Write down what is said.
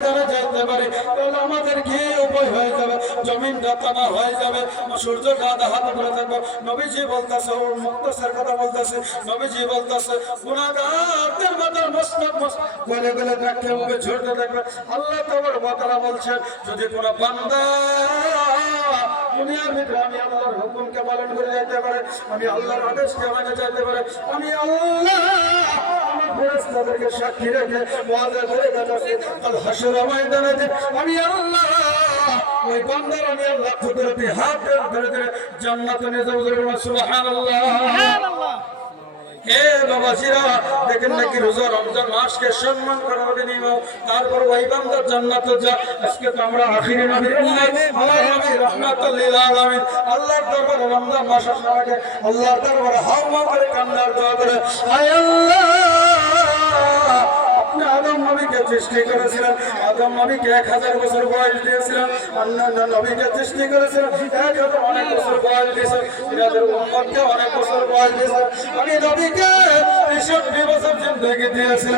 যাইতে পারে তাহলে আমাদের কি উপায় হয়ে যাবে, জমিনটা টানা হয়ে যাবে, সূর্য গাদা হাতে করে থাকবে। নবীজি বলতেছে, ওর মুক্তসের কথা বলতেছে, নবীজি বলতেছে গুনাহগারদের মাথার মস্তক গলে গলে দেখতে মুখে ঝরতে থাকবে। আল্লাহ তাআলা বলছেন, যদি কোনো বান্দা দুনিয়ার ভিতরে আমি আল্লাহর হুকুমকে পালন করে যাইতে পারে, আমি আল্লাহর আদেশকে মেনে যাইতে পারে, আমি আল্লাহ আমার ফেরেশতাদেরকে সাক্ষী রেখে ওয়াদা করে যাচ্ছি, কাল হাসরের ময়দানে আমি আল্লাহ ওই বান্দার আমি আল্লাহ কুদরতি হাত ধরে ধরে জান্নাতে নিয়ে যাব। সুবহানাল্লাহ, সুবহানাল্লাহ। হে বাবাজিরা, দেখেন নাকি রোজা রমজান মাসকে সম্মান করা হবে নিমা, তারপর ওই বান্দার জান্নাতে যা। আজকে তো আমরা আখিরি নবীর উম্মত, আমার নবী রাহমাতুল লিল আলামিন আল্লাহর দরবারে রমজান মাস আসার আগে আল্লাহর দরবারে হাওয়া করে কান্নার দোয়া করে, আয় আল্লাহ আপনি আদম নবীকে সৃষ্টি করেছিলেন, আদম নবীকে 1000 বছর বয়স দিয়েছিলেন, অন্যান্য নবীকে সৃষ্টি করেছিলেন 1000 অনেক বছর বয়স দিয়েছেন, এদের উম্মতকে অনেক বছর বয়স দিয়েছেন, আমি নবীকে 63 বছর জিন্দেগি দিয়েছিলেন।